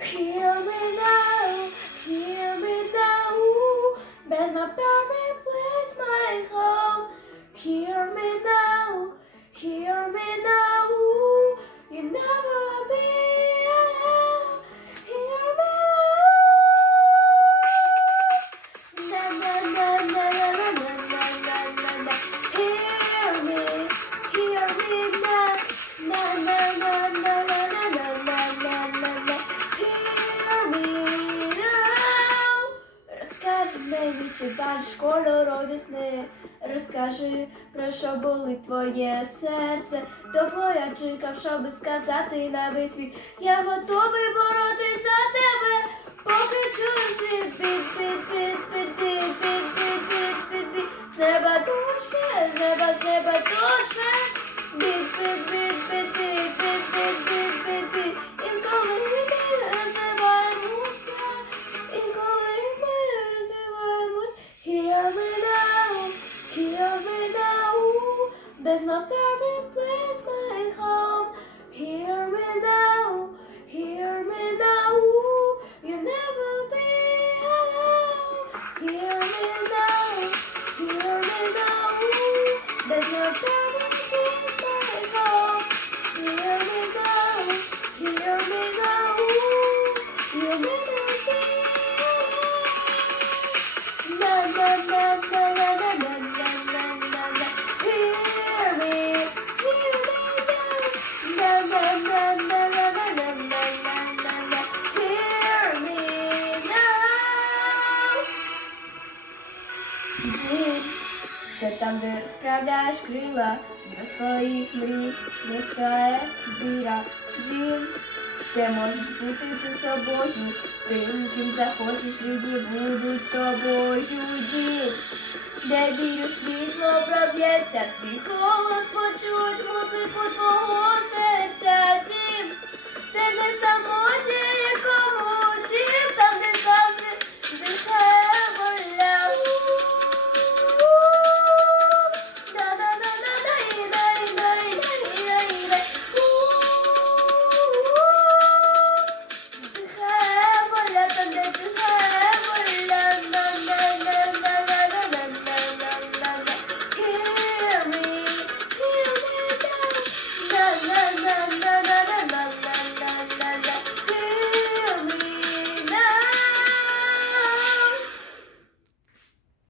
Hear me now, hear me now. There's no perfect place, my home. Hear me now, hear me now. Мені, чи бачиш кольорові сни. Розкажи, про що болить твоє серце. Довго я чекав, щоб сказати на весь світ. Я готовий боротись за тебе. Поки чую світ бід, бід, бід, бід, There's no perfect place, my home. Hear me now, hear me now. You never be alone. Hear me now, hear me now. There's no perfect place, my home. Hear me now, hear me now. You never be alone. Na na na na Дім, це там, де справляєш крила до своїх мрій, зростає віра. Дім, де можеш бути ти собою, тим, ким захочеш, рідні будуть з тобою. Дім, де вірю світло проб'ється, твій голос почуть музику твого серця.